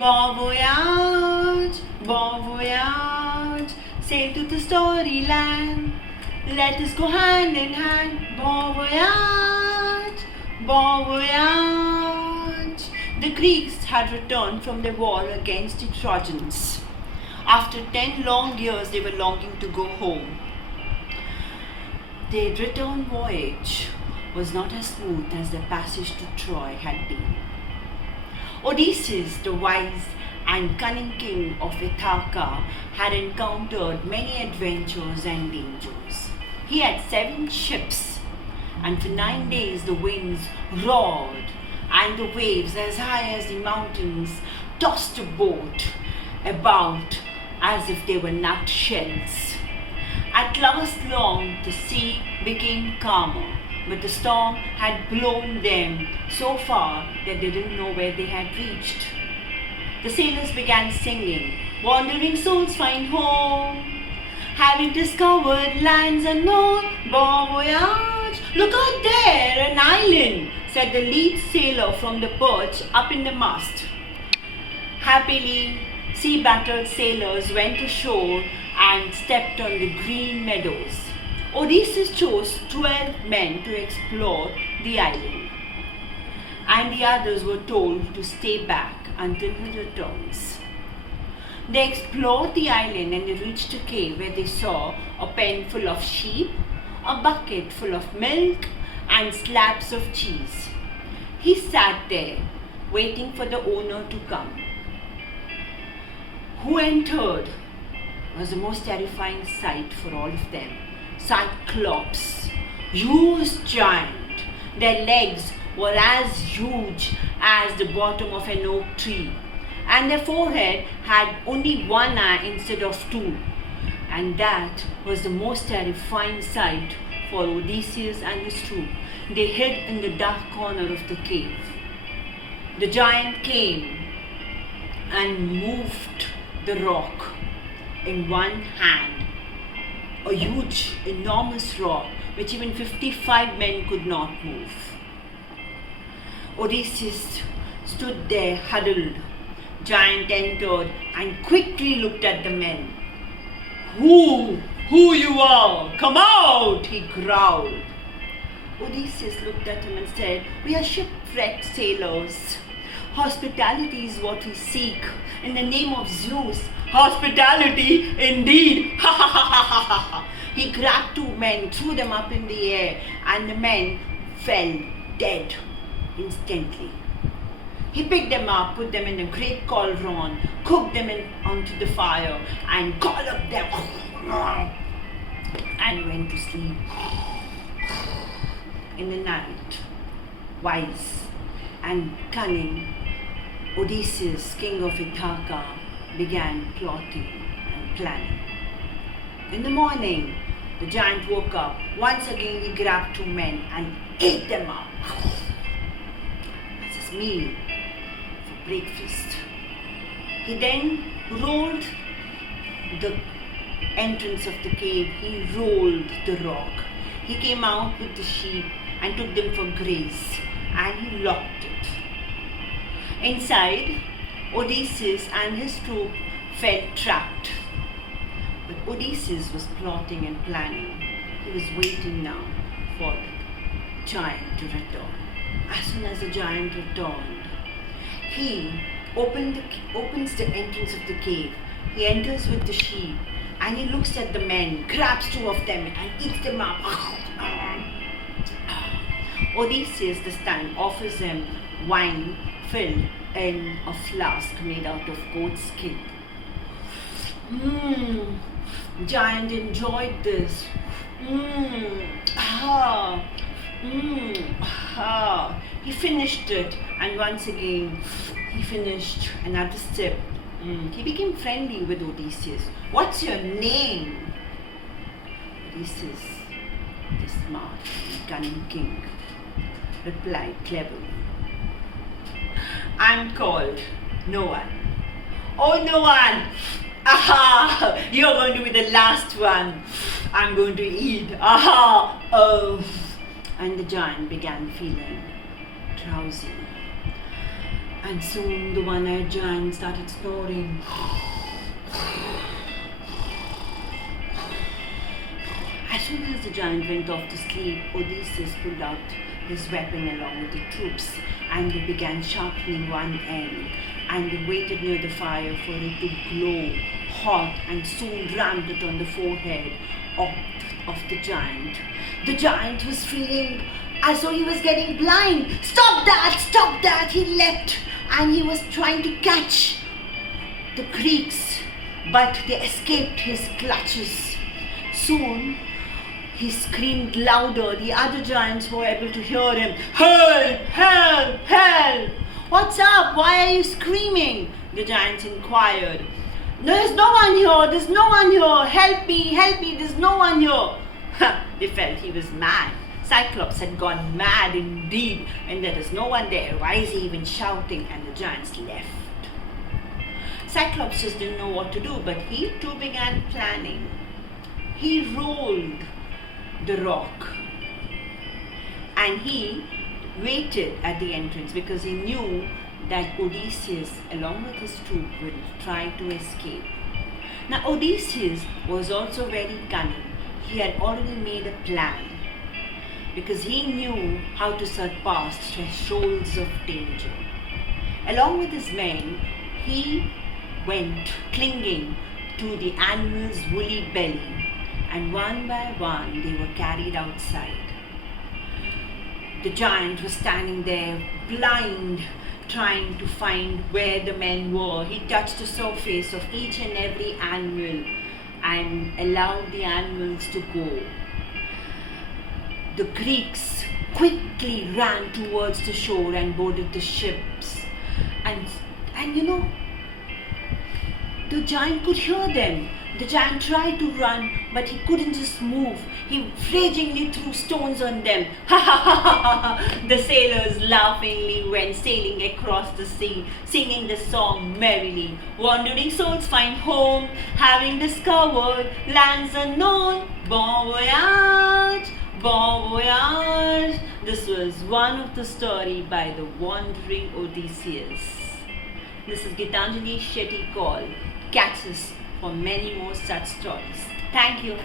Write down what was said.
Bon voyage, bon voyage, sail to the storyland. Let us go hand in hand. Bon voyage, bon voyage. The Greeks had returned from their war against the Trojans. After 10 long years, they were longing to go home. Their return voyage was not as smooth as their passage to Troy had been. Odysseus, the wise and cunning king of Ithaca, had encountered many adventures and dangers. He had 7 ships, and for 9 days the winds roared, and the waves as high as the mountains tossed the boat about as if they were nutshells. At last the sea became calmer, but the storm had blown them so far that they didn't know where they had reached. The sailors began singing, "Wandering souls find home, having discovered lands unknown, bon voyage." "Look out there, an island," said the lead sailor from the perch up in the mast. Happily, sea-battered sailors went ashore and stepped on the green meadows. Odysseus chose 12 men to explore the island, and the others were told to stay back until he returns. They explored the island and they reached a cave where they saw a pen full of sheep, a bucket full of milk, and slabs of cheese. He sat there, waiting for the owner to come. Who entered was the most terrifying sight for all of them. Cyclops, huge giant. Their legs were as huge as the bottom of an oak tree, and their forehead had only 1 eye instead of 2. And that was the most terrifying sight for Odysseus and his troop. They hid in the dark corner of the cave. The giant came and moved the rock in one hand, a huge, enormous rock which even 55 men could not move. Odysseus stood there huddled. Giant entered and quickly looked at the men. Who you are? Come out, he growled. Odysseus looked at him and said, "We are shipwrecked sailors. Hospitality is what we seek. In the name of Zeus." "Hospitality, indeed!" Ha ha ha ha ha ha. He grabbed 2 men, threw them up in the air, and the men fell dead instantly. He picked them up, put them in a great cauldron, cooked them onto the fire, and collared them, and went to sleep. In the night, wise and cunning, Odysseus, king of Ithaca, began plotting and planning. In the morning, the giant woke up. Once again, he grabbed 2 men and ate them up. That's his meal for breakfast. He then rolled the entrance of the cave. He rolled the rock. He came out with the sheep and took them for graze, and he locked it. Inside, Odysseus and his troop felt trapped. But Odysseus was plotting and planning. He was waiting now for the giant to return. As soon as the giant returned, he opens the entrance of the cave. He enters with the sheep, and he looks at the men, grabs 2 of them and eats them up. Odysseus this time offers him wine filled in a flask made out of goat skin. Giant enjoyed this. He finished it, and once again he finished another sip. He became friendly with Odysseus. "What's your name?" Odysseus, the smart and cunning king, replied cleverly, "I'm called No One." "Oh, no one! Aha! You're going to be the last one. I'm going to eat. Aha! Oh!" And the giant began feeling drowsy. And soon the one-eyed giant started snoring. As soon as the giant went off to sleep, Odysseus pulled out his weapon along with the troops, and they began sharpening one end, and they waited near the fire for it to glow hot, and soon rammed it on the forehead of the giant. The giant was feeling as though he was getting blind. Stop that! Stop that! He leapt, and he was trying to catch the Greeks, but they escaped his clutches. Soon, he screamed louder. The other giants were able to hear him. Help! Help! Help! What's up? Why are you screaming? The giants inquired. There's no one here. There's no one here. Help me! Help me! There's no one here. They felt he was mad. Cyclops had gone mad indeed, and there was no one there. Why is he even shouting? And the giants left. Cyclops just didn't know what to do, but he too began planning. He rolled the rock, and he waited at the entrance because he knew that Odysseus, along with his troop, would try to escape. Now Odysseus was also very cunning. He had already made a plan because he knew how to surpass thresholds of danger. Along with his men, he went clinging to the animal's woolly belly, and one by one they were carried outside. The giant was standing there, blind, trying to find where the men were. He touched the surface of each and every animal and allowed the animals to go. The Greeks quickly ran towards the shore and boarded the ships. And you know, the giant could hear them. The giant tried to run, but he couldn't just move. He ragingly threw stones on them. Ha ha ha ha ha! The sailors laughingly went sailing across the sea, singing the song merrily. Wandering souls find home, having discovered lands unknown. Bon voyage, bon voyage. This was one of the story by the wandering Odysseus. This is Geetanjali Shetty Call. Catch us for many more such stories. Thank you.